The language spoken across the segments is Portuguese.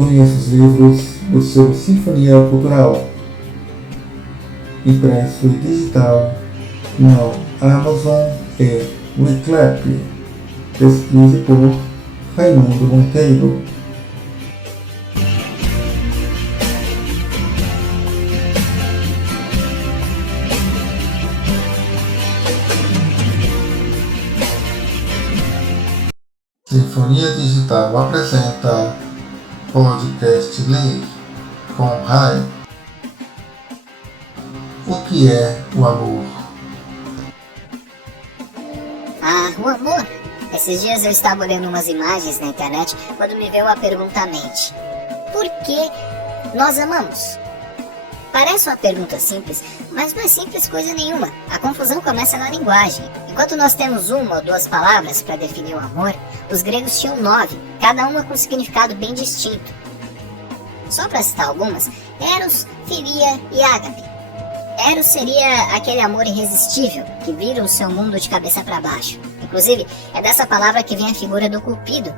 Conheça os livros do selo Sinfonia Cultural, impresso e digital, no Amazon e Wiclap. Pesquise por Raimundo Monteiro. Sinfonia Digital apresenta podcast Ler com Rai. O que é o amor? O amor. Esses dias eu estava olhando umas imagens na internet quando me veio a pergunta à mente: por que nós amamos? Parece uma pergunta simples, mas não é simples coisa nenhuma. A confusão começa na linguagem. Enquanto nós temos uma ou duas palavras para definir o amor, os gregos tinham 9, cada uma com um significado bem distinto. Só para citar algumas: Eros, Filia e Ágape. Eros seria aquele amor irresistível que vira o seu mundo de cabeça para baixo. Inclusive, é dessa palavra que vem a figura do Cupido.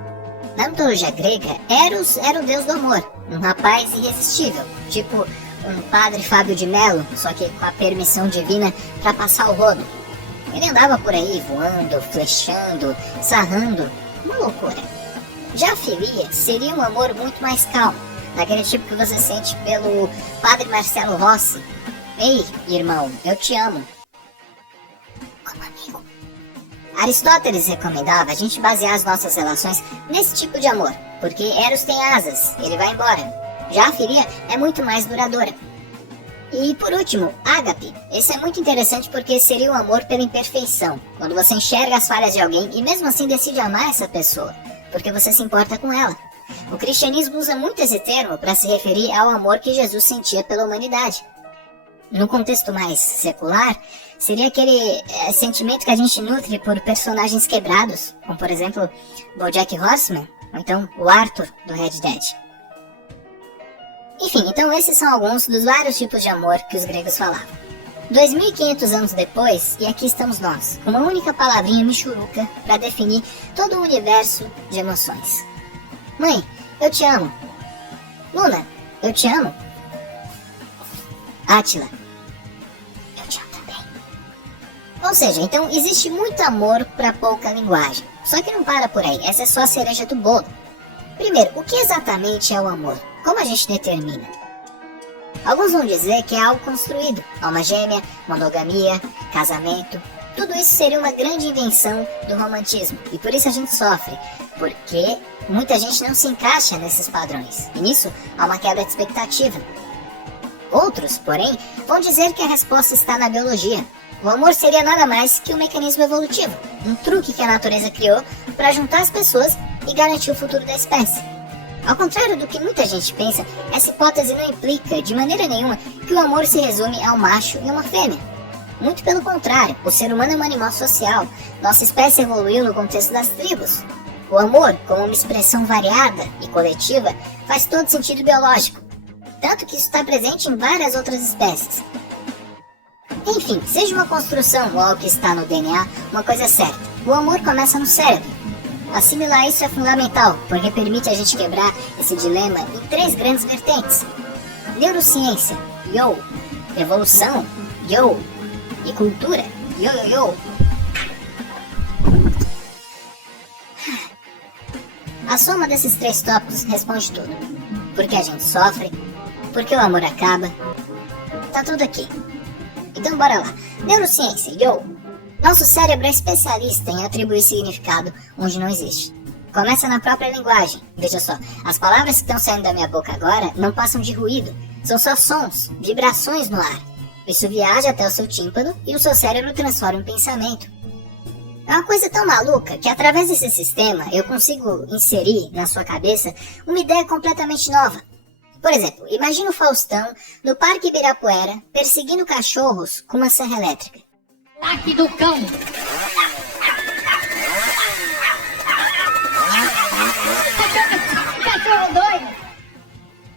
Na mitologia grega, Eros era o deus do amor, um rapaz irresistível, tipo um padre Fábio de Mello, só que com a permissão divina para passar o rodo. Ele andava por aí voando, flechando, sarrando, uma loucura. Já a Filia seria um amor muito mais calmo, daquele tipo que você sente pelo padre Marcelo Rossi. Ei, irmão, eu te amo. Como amigo. Aristóteles recomendava a gente basear as nossas relações nesse tipo de amor, porque Eros tem asas, ele vai embora. Já a Filia é muito mais duradoura. E por último, Ágape. Esse é muito interessante porque seria o amor pela imperfeição, quando você enxerga as falhas de alguém e mesmo assim decide amar essa pessoa, porque você se importa com ela. O cristianismo usa muito esse termo para se referir ao amor que Jesus sentia pela humanidade. No contexto mais secular, seria aquele sentimento que a gente nutre por personagens quebrados, como por exemplo BoJack Horseman, ou então o Arthur do Red Dead. Enfim, então esses são alguns dos vários tipos de amor que os gregos falavam. 2500 anos depois, e aqui estamos nós, com uma única palavrinha michuruca para definir todo o universo de emoções. Mãe, eu te amo. Luna, eu te amo. Átila, eu te amo também. Ou seja, então existe muito amor para pouca linguagem. Só que não para por aí, essa é só a cereja do bolo. Primeiro, o que exatamente é o amor? Como a gente determina? Alguns vão dizer que é algo construído, alma gêmea, monogamia, casamento. Tudo isso seria uma grande invenção do romantismo, e por isso a gente sofre, porque muita gente não se encaixa nesses padrões, e nisso há uma quebra de expectativa. Outros, porém, vão dizer que a resposta está na biologia. O amor seria nada mais que um mecanismo evolutivo, um truque que a natureza criou para juntar as pessoas e garantir o futuro da espécie. Ao contrário do que muita gente pensa, essa hipótese não implica, de maneira nenhuma, que o amor se resume a um macho e uma fêmea. Muito pelo contrário, o ser humano é um animal social. Nossa espécie evoluiu no contexto das tribos. O amor, como uma expressão variada e coletiva, faz todo sentido biológico. Tanto que isso está presente em várias outras espécies. Enfim, seja uma construção ou algo que está no DNA, uma coisa é certa: o amor começa no cérebro. Assimilar isso é fundamental, porque permite a gente quebrar esse dilema em 3 grandes vertentes: neurociência, yo; evolução, yo; e cultura, yo. A soma desses 3 tópicos responde tudo. Por que a gente sofre, por que o amor acaba, tá tudo aqui. Então bora lá. Neurociência, yo. Nosso cérebro é especialista em atribuir significado onde não existe. Começa na própria linguagem. Veja só, as palavras que estão saindo da minha boca agora não passam de ruído. São só sons, vibrações no ar. Isso viaja até o seu tímpano e o seu cérebro transforma em pensamento. É uma coisa tão maluca que através desse sistema eu consigo inserir na sua cabeça uma ideia completamente nova. Por exemplo, imagina o Faustão no Parque Ibirapuera perseguindo cachorros com uma serra elétrica. Ataque do cão! Cachorro doido!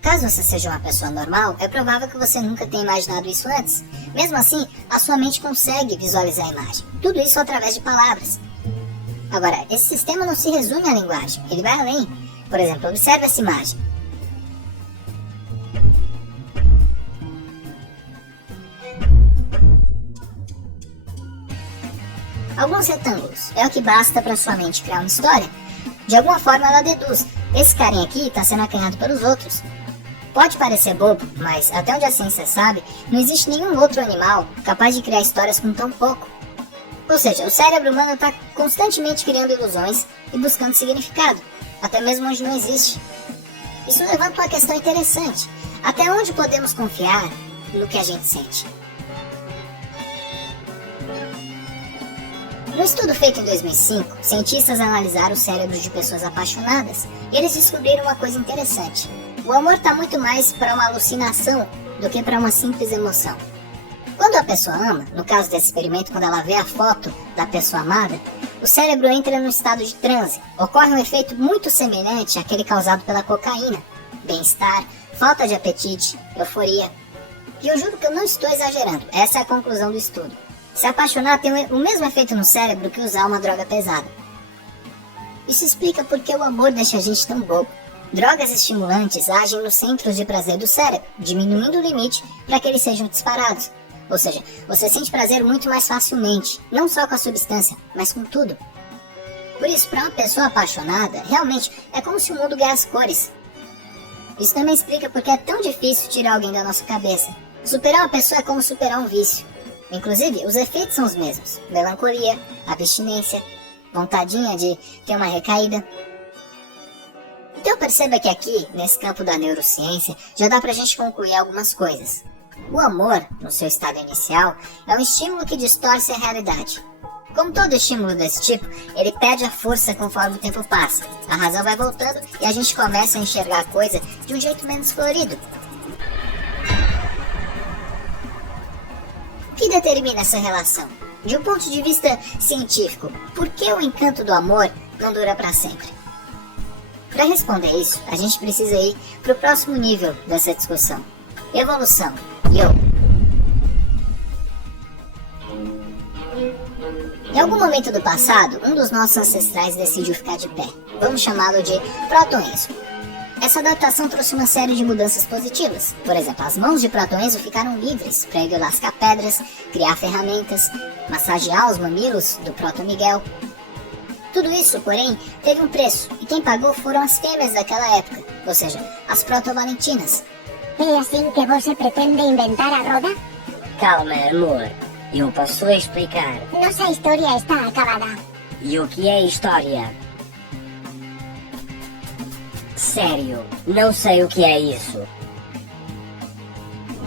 Caso você seja uma pessoa normal, é provável que você nunca tenha imaginado isso antes. Mesmo assim, a sua mente consegue visualizar a imagem. Tudo isso através de palavras. Agora, esse sistema não se resume à linguagem, ele vai além. Por exemplo, observe essa imagem. Alguns retângulos, é o que basta para sua mente criar uma história. De alguma forma ela deduz, esse carinha aqui está sendo acanhado pelos outros. Pode parecer bobo, mas até onde a ciência sabe, não existe nenhum outro animal capaz de criar histórias com tão pouco. Ou seja, o cérebro humano está constantemente criando ilusões e buscando significado, até mesmo onde não existe. Isso levanta uma questão interessante. Até onde podemos confiar no que a gente sente? No estudo feito em 2005, cientistas analisaram os cérebros de pessoas apaixonadas e eles descobriram uma coisa interessante. O amor está muito mais para uma alucinação do que para uma simples emoção. Quando a pessoa ama, no caso desse experimento, quando ela vê a foto da pessoa amada, o cérebro entra num estado de transe. Ocorre um efeito muito semelhante àquele causado pela cocaína. Bem-estar, falta de apetite, euforia. E eu juro que eu não estou exagerando, essa é a conclusão do estudo. Se apaixonar tem o mesmo efeito no cérebro que usar uma droga pesada. Isso explica por que o amor deixa a gente tão bobo. Drogas estimulantes agem nos centros de prazer do cérebro, diminuindo o limite para que eles sejam disparados. Ou seja, você sente prazer muito mais facilmente, não só com a substância, mas com tudo. Por isso, para uma pessoa apaixonada, realmente é como se o mundo ganhasse cores. Isso também explica por que é tão difícil tirar alguém da nossa cabeça. Superar uma pessoa é como superar um vício. Inclusive, os efeitos são os mesmos. Melancolia, abstinência, vontadinha de ter uma recaída. Então perceba que aqui, nesse campo da neurociência, já dá pra gente concluir algumas coisas. O amor, no seu estado inicial, é um estímulo que distorce a realidade. Como todo estímulo desse tipo, ele perde a força conforme o tempo passa. A razão vai voltando e a gente começa a enxergar a coisa de um jeito menos colorido. O que determina essa relação? De um ponto de vista científico, por que o encanto do amor não dura para sempre? Para responder isso, a gente precisa ir para o próximo nível dessa discussão. Evolução. Em algum momento do passado, um dos nossos ancestrais decidiu ficar de pé. Vamos chamá-lo de Proto-Enzo. Essa adaptação trouxe uma série de mudanças positivas. Por exemplo, as mãos de Proto-Enzo ficaram livres para ele lascar pedras, criar ferramentas, massagear os mamilos do Proto-Miguel. Tudo isso, porém, teve um preço, e quem pagou foram as fêmeas daquela época, ou seja, as Proto-Valentinas. É assim que você pretende inventar a roda? Calma, amor. Eu posso explicar. Nossa história está acabada. E o que é história? Sério, não sei o que é isso.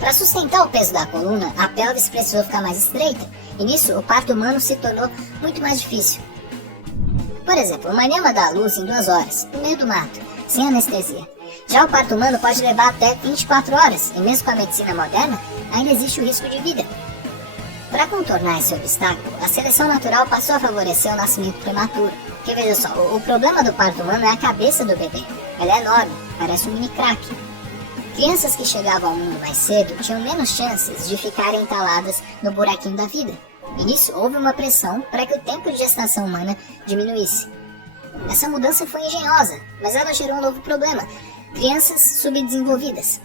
Para sustentar o peso da coluna, a pelvis precisou ficar mais estreita, e nisso o parto humano se tornou muito mais difícil. Por exemplo, uma nenhuma dá à luz em 2 horas, no meio do mato, sem anestesia. Já o parto humano pode levar até 24 horas, e mesmo com a medicina moderna, ainda existe o risco de vida. Para contornar esse obstáculo, a seleção natural passou a favorecer o nascimento prematuro. Porque veja só, o problema do parto humano é a cabeça do bebê. Ela é enorme, parece um mini crack. Crianças que chegavam ao mundo mais cedo tinham menos chances de ficarem entaladas no buraquinho da vida. E nisso houve uma pressão para que o tempo de gestação humana diminuísse. Essa mudança foi engenhosa, mas ela gerou um novo problema: crianças subdesenvolvidas.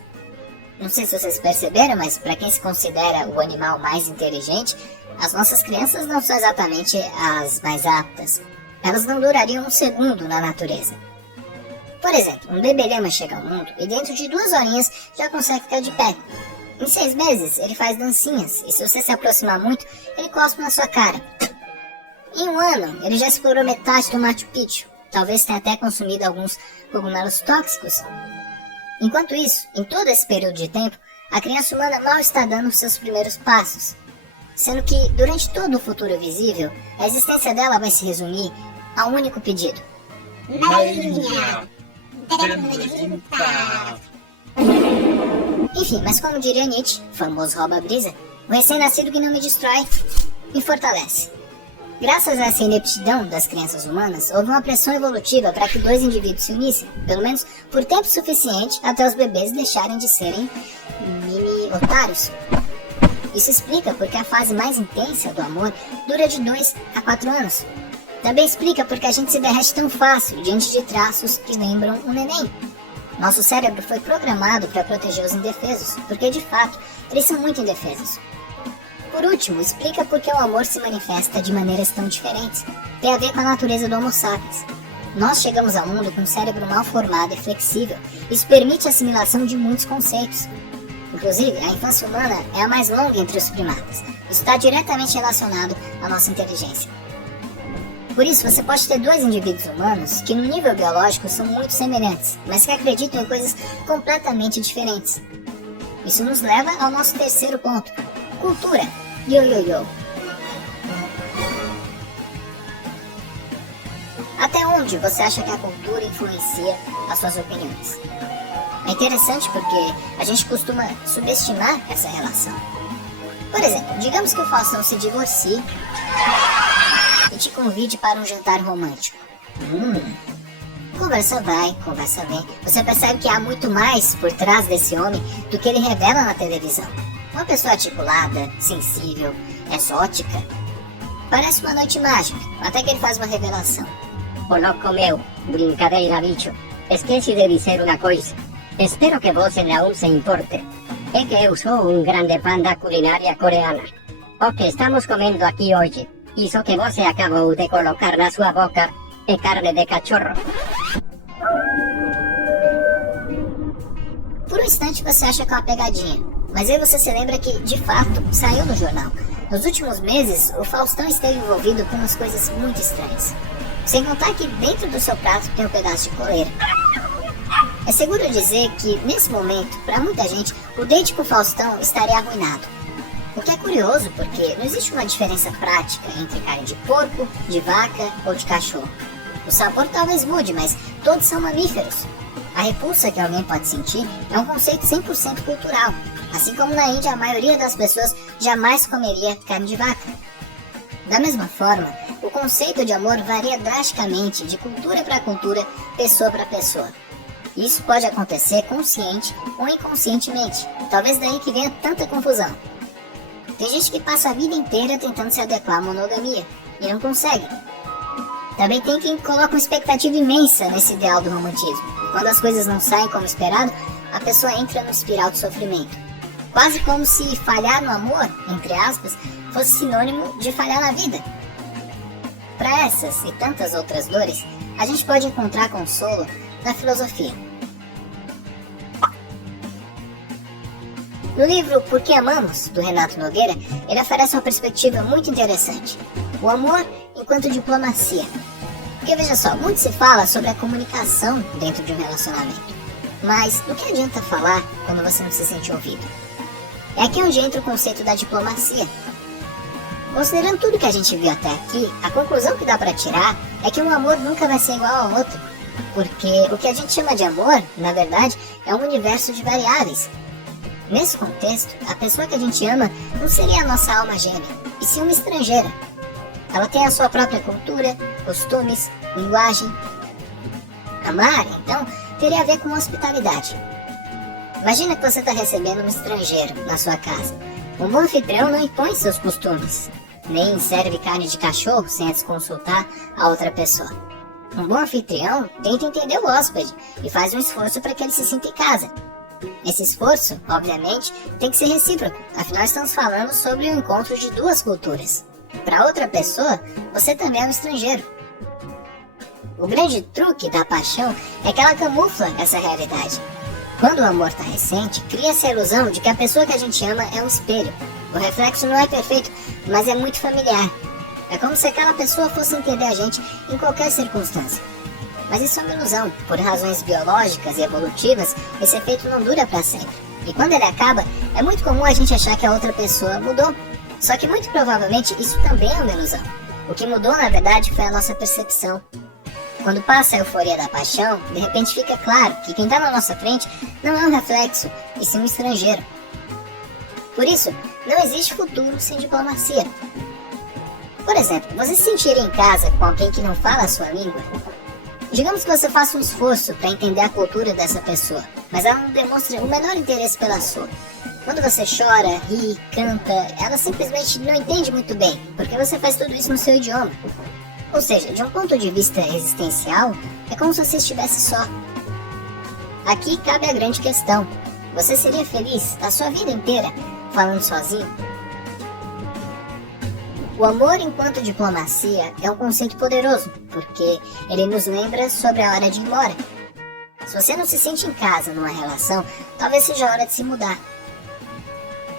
Não sei se vocês perceberam, mas para quem se considera o animal mais inteligente, as nossas crianças não são exatamente as mais aptas. Elas não durariam um segundo na natureza. Por exemplo, um bebê lhama chega ao mundo e dentro de 2 horinhas já consegue ficar de pé. Em 6 meses ele faz dancinhas e se você se aproximar muito, ele cospe na sua cara. Em 1 ano, ele já explorou metade do Machu Picchu. Talvez tenha até consumido alguns cogumelos tóxicos. Enquanto isso, em todo esse período de tempo, a criança humana mal está dando os seus primeiros passos. Sendo que, durante todo o futuro visível, a existência dela vai se resumir a um único pedido. Marinha! Enfim, mas como diria Nietzsche, famoso rouba-brisa, o recém-nascido que não me destrói, me fortalece. Graças a essa ineptidão das crianças humanas, houve uma pressão evolutiva para que 2 indivíduos se unissem, pelo menos por tempo suficiente até os bebês deixarem de serem mini-otários. Isso explica porque a fase mais intensa do amor dura de 2 a 4 anos. Também explica porque a gente se derrete tão fácil diante de traços que lembram um neném. Nosso cérebro foi programado para proteger os indefesos, porque de fato eles são muito indefesos. Por último, explica por que o amor se manifesta de maneiras tão diferentes. Tem a ver com a natureza do Homo sapiens. Nós chegamos ao mundo com um cérebro mal formado e flexível. Isso permite a assimilação de muitos conceitos. Inclusive, a infância humana é a mais longa entre os primatas. Isso está diretamente relacionado à nossa inteligência. Por isso, você pode ter dois indivíduos humanos que no nível biológico são muito semelhantes, mas que acreditam em coisas completamente diferentes. Isso nos leva ao nosso terceiro ponto. Cultura. Yo. Até onde você acha que a cultura influencia as suas opiniões? É interessante porque a gente costuma subestimar essa relação. Por exemplo, digamos que o Faustão se divorcie e te convide para um jantar romântico. Conversa vai, conversa vem. Você percebe que há muito mais por trás desse homem do que ele revela na televisão. Uma pessoa articulada, sensível, exótica. Parece uma noite mágica, até que ele faz uma revelação. Ô louco meu, brincadeira bicho. Esqueci de dizer uma coisa. Espero que você não se importe. É que eu sou um grande fã da culinária coreana. O que estamos comendo aqui hoje, isso que você acabou de colocar na sua boca, é carne de cachorro. Por um instante você acha que é uma pegadinha, mas aí você se lembra que, de fato, saiu no jornal. Nos últimos meses, o Faustão esteve envolvido com umas coisas muito estranhas. Sem contar que dentro do seu prato tem um pedaço de coleira. É seguro dizer que, nesse momento, para muita gente, o date com o Faustão estaria arruinado. O que é curioso, porque não existe uma diferença prática entre carne de porco, de vaca ou de cachorro. O sabor talvez mude, mas todos são mamíferos. A repulsa que alguém pode sentir é um conceito 100% cultural. Assim como na Índia a maioria das pessoas jamais comeria carne de vaca. Da mesma forma, o conceito de amor varia drasticamente de cultura para cultura, pessoa para pessoa. Isso pode acontecer consciente ou inconscientemente, talvez daí que venha tanta confusão. Tem gente que passa a vida inteira tentando se adequar à monogamia e não consegue. Também tem quem coloca uma expectativa imensa nesse ideal do romantismo. E quando as coisas não saem como esperado, a pessoa entra no espiral de sofrimento. Quase como se falhar no amor, entre aspas, fosse sinônimo de falhar na vida. Para essas e tantas outras dores, a gente pode encontrar consolo na filosofia. No livro Por que Amamos, do Renato Nogueira, ele oferece uma perspectiva muito interessante. O amor enquanto diplomacia. Porque veja só, muito se fala sobre a comunicação dentro de um relacionamento. Mas do que adianta falar quando você não se sente ouvido? É aqui onde entra o conceito da diplomacia. Considerando tudo que a gente viu até aqui, a conclusão que dá para tirar é que um amor nunca vai ser igual ao outro. Porque o que a gente chama de amor, na verdade, é um universo de variáveis. Nesse contexto, a pessoa que a gente ama não seria a nossa alma gêmea, e sim uma estrangeira. Ela tem a sua própria cultura, costumes, linguagem. Amar, então, teria a ver com hospitalidade. Imagina que você está recebendo um estrangeiro na sua casa. Um bom anfitrião não impõe seus costumes, nem serve carne de cachorro sem antes consultar a outra pessoa. Um bom anfitrião tenta entender o hóspede e faz um esforço para que ele se sinta em casa. Esse esforço, obviamente, tem que ser recíproco, afinal estamos falando sobre o encontro de duas culturas. Para outra pessoa, você também é um estrangeiro. O grande truque da paixão é que ela camufla essa realidade. Quando o amor está recente, cria-se a ilusão de que a pessoa que a gente ama é um espelho. O reflexo não é perfeito, mas é muito familiar. É como se aquela pessoa fosse entender a gente em qualquer circunstância. Mas isso é uma ilusão. Por razões biológicas e evolutivas, esse efeito não dura para sempre. E quando ele acaba, é muito comum a gente achar que a outra pessoa mudou. Só que muito provavelmente isso também é uma ilusão. O que mudou, na verdade, foi a nossa percepção. Quando passa a euforia da paixão, de repente fica claro que quem está na nossa frente não é um reflexo, e sim um estrangeiro. Por isso, não existe futuro sem diplomacia. Por exemplo, você se sentir em casa com alguém que não fala a sua língua? Digamos que você faça um esforço para entender a cultura dessa pessoa, mas ela não demonstra o menor interesse pela sua. Quando você chora, ri, canta, ela simplesmente não entende muito bem, porque você faz tudo isso no seu idioma. Ou seja, de um ponto de vista existencial, é como se você estivesse só. Aqui cabe a grande questão. Você seria feliz a sua vida inteira falando sozinho? O amor enquanto diplomacia é um conceito poderoso, porque ele nos lembra sobre a hora de ir embora. Se você não se sente em casa numa relação, talvez seja a hora de se mudar.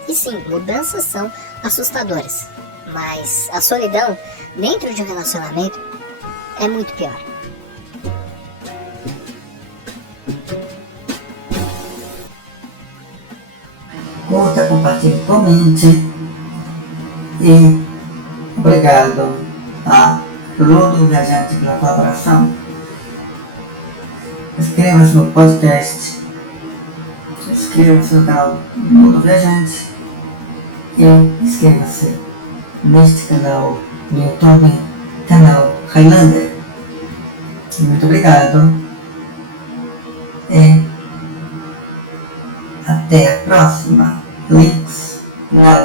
E sim, mudanças são assustadoras, mas a solidão dentro de um relacionamento é muito pior. Curta, compartilhe, comente. E obrigado a Ludo Viajante pela colaboração. Inscreva-se no podcast. Inscreva-se no canal Ludo Viajante. E inscreva-se neste canal no YouTube, canal Highlander. Muito obrigado. E até a próxima. Links na